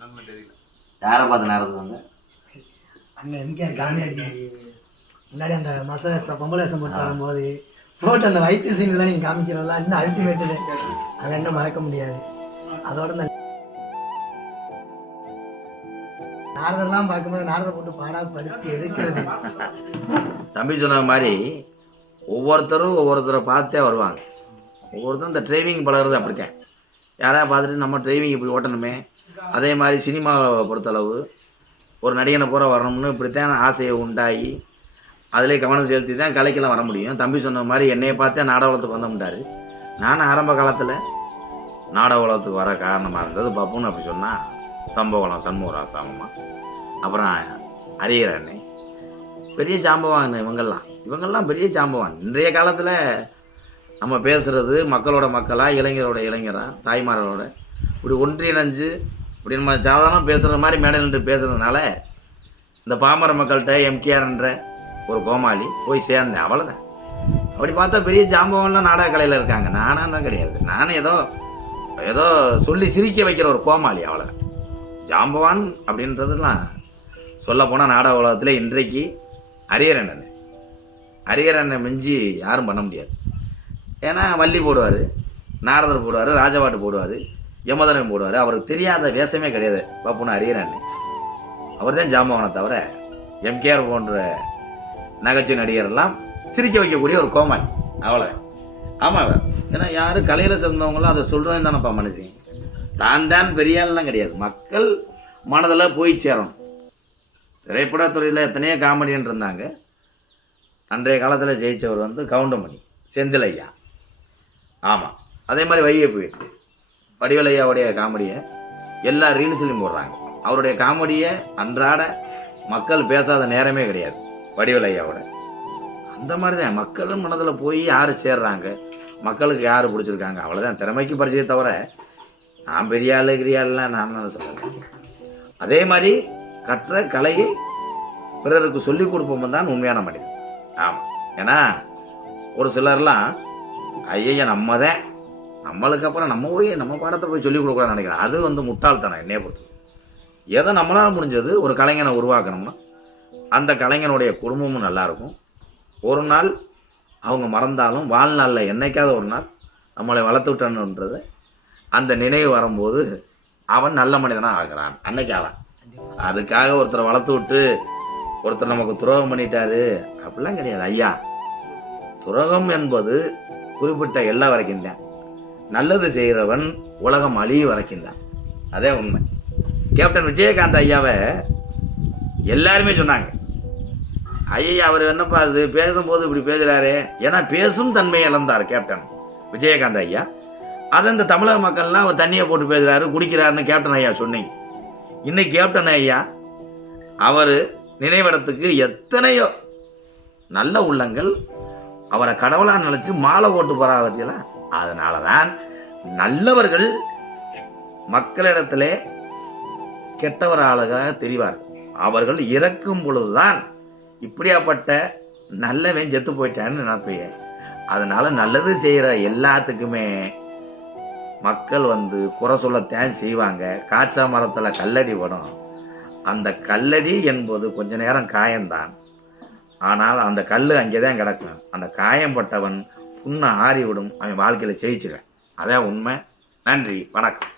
தெரியல. யாரை பார்த்து நடந்தது வந்து அண்ணன் எம்கேஆர் காமெடி முன்னாடி அந்த மச வேஷம் பொம்பளை வேஷம் போட்டு வரும்போது போட்டு அந்த வைத்திய சீன்லாம் நீங்கள் காமிக்கிறதெல்லாம் இன்னும் அல்டிமேட்டு அதை என்ன மறக்க முடியாது. அதோட இந்த நாரதெல்லாம் பார்க்கும்போது நாரதை போட்டு பாடா படுத்தி எடுக்கிறது தம்பி சொன்ன மாதிரி ஒவ்வொருத்தரும் ஒவ்வொருத்தரை பார்த்தே வருவாங்க. ஒவ்வொருத்தரும் இந்த டிரைவிங் பழகிறது அப்படித்தான். யாராவது பார்த்துட்டு நம்ம டிரைவிங் இப்படி ஓட்டணுமே? அதே மாதிரி சினிமாவை பொறுத்தளவு ஒரு நடிகனை பூரா வரணும்னு இப்படித்தான் ஆசையை உண்டாகி அதிலே கவனம் செலுத்தி தான் கலைக்கெல்லாம் வர முடியும். தம்பி சொன்ன மாதிரி என்னையை பார்த்தே நாடகத்துக்கு வந்தோம்ட்டார் நான் ஆரம்ப காலத்தில் நாடகத்துக்கு வர காரணமாக இருந்தது பப்புன்னு அப்படி சொன்னால் சம்பவம் சண்முகராம் சாமமா அப்புறம் அரியர் அண்ணே. பெரிய ஜாம்பவான் இவங்கெல்லாம். இவங்கெல்லாம் பெரிய ஜாம்பவான். இன்றைய காலத்தில் நம்ம பேசுகிறது மக்களோட மக்களாக இளைஞரோட இளைஞராக தாய்மார்களோட இப்படி ஒன்றிணைஞ்சு இப்படி நம்ம சாதாரண பேசுகிற மாதிரி மேடையில் நின்று பேசுகிறதுனால இந்த பாமர மக்கள்கிட்ட எம்கேஆர்ன்ற ஒரு கோமாளி போய் சேர்ந்தேன். அவ்வளோதான் அப்படி பார்த்தா பெரிய ஜாம்பவான்லாம் நாடக கலையில் இருக்காங்க. நானாக தான் கிடையாது. நானும் ஏதோ ஏதோ சொல்லி சிரிக்க வைக்கிற ஒரு கோமாளி அவ்வளோதான் ஜாம்பவான் அப்படின்றதுலாம் சொல்லப்போனால் நாடக உலகத்தில் இன்றைக்கு அரியரண்ணன் அண்ணன் மிஞ்சி யாரும் பண்ண முடியாது. ஏன்னா வள்ளி போடுவார் நாரதர் போடுவார் ராஜபாட்டு போடுவார். யமதரன் போடுவார். அவருக்கு தெரியாத வேஷமே கிடையாது. பாப்புன்னு அரியர் அவர் தான் ஜாம்பவானை தவிர எம்கேஆர் போன்ற நகைச்சுவை நடிகரெல்லாம் சிரிக்க வைக்கக்கூடிய ஒரு கோமாளி. அவ்வளோ ஆமாம் ஏன்னா யாரும் கலையில் சேர்ந்தவங்களும் அதை சொல்கிறவன் தானப்பா மனுஷன். தான் தான் பெரிய கிடையாது. மக்கள் மனதில் போய் சேரணும். திரைப்படத்துறையில் எத்தனையோ காமெடியன் இருந்தாங்க. அன்றைய காலத்தில் ஜெயித்தவர் வந்து கவுண்டமணி செந்திலையா ஆமாம் அதே மாதிரி வைகை போயிட்டு வடிவலையாவுடைய காமெடியை எல்லா ரீல்ஸ்லையும் போடுறாங்க. அவருடைய காமெடியை அன்றாட மக்கள் பேசாத நேரமே கிடையாது வடிவலையாவோட. அந்த மாதிரி தான் மக்களும் மனதில் போய் யார் சேர்றாங்க மக்களுக்கு யார் பிடிச்சிருக்காங்க அவ்வளோதான் திறமைக்கு பரிச்சையை தவிர நான் பெரிய ஆள் கிரியாளெலாம் நான் தான் சொல்கிறேன் அதே மாதிரி கற்ற கலையை பிறருக்கு சொல்லிக் கொடுப்போம் தான் உண்மையான மனிதன். ஆமாம் ஏன்னா ஒரு சிலர்லாம் ஐயா நம்ம தான் நம்மளுக்கு அப்புறம் நம்ம போய் நம்ம பாடத்தை போய் சொல்லிக் கொடுக்கலாம்னு நினைக்கிறேன். அது வந்து முட்டாள்தனம் என்னைய பொறுத்து எதை நம்மளால் முடிஞ்சது ஒரு கலைஞனை உருவாக்கணும்னா அந்த கலைஞனுடைய குடும்பமும் நல்லாயிருக்கும் ஒரு நாள் அவங்க மறந்தாலும் வாழ்நாளில் என்னைக்காவது ஒரு நாள் நம்மளை வளர்த்து விட்டணுன்றது அந்த நினைவு வரும்போது அவன் நல்ல மனிதனாக ஆகிறான். அன்னைக்கு அதுக்காக ஒருத்தரை வளர்த்து விட்டு ஒருத்தர் நமக்கு துரோகம் பண்ணிட்டாரு. அப்படிலாம் கிடையாது. ஐயா துரோகம் என்பது குறிப்பிட்ட எல்லா வரைக்கும் தான். நல்லது செய்கிறவன் உலகம் அழிய வரைக்கும் தான் அதே உண்மை. கேப்டன் விஜயகாந்த் ஐயாவை எல்லாருமே சொன்னாங்க. ஐயா அவர் என்னப்பா அது பேசும்போது இப்படி பேசுகிறாரு ஏன்னா பேசும் தன்மையை இழந்தார் கேப்டன் விஜயகாந்த் ஐயா. அதை இந்த தமிழக மக்கள்லாம் அவர் தண்ணியை போட்டு பேசுகிறாரு குடிக்கிறாருன்னு கேப்டன் ஐயா சொன்னீங்க. இன்னைக்கு கேப்டன் ஐயா அவர் நினைவிடத்துக்கு எத்தனையோ நல்ல உள்ளங்கள் அவரை கடவுளாக நினச்சி மாலை போட்டு போகிறா பற்றியில அதனால தான் நல்லவர்கள் மக்களிடத்திலே கெட்டவர் ஆளுகாக தெரிவார். அவர்கள் இறக்கும் பொழுதுதான் இப்படியாப்பட்ட நல்லவன் செத்து போயிட்டான்னு நினைப்பீங்க. அதனால நல்லது செய்கிற எல்லாத்துக்குமே மக்கள் வந்து குறை சொல்லத்தான் செய்வாங்க. காய்ச்சா மரத்தில் கல்லடி வரும் அந்த கல்லடி என்பது கொஞ்ச நேரம் காயம்தான். ஆனால் அந்த கல் அங்கே தான் கிடக்கும். அந்த காயம்பட்டவன் புண்ணை ஆறிவிடும். அவன் வாழ்க்கையில் ஜெயிச்சுக்க அதான் உண்மை. நன்றி. வணக்கம்.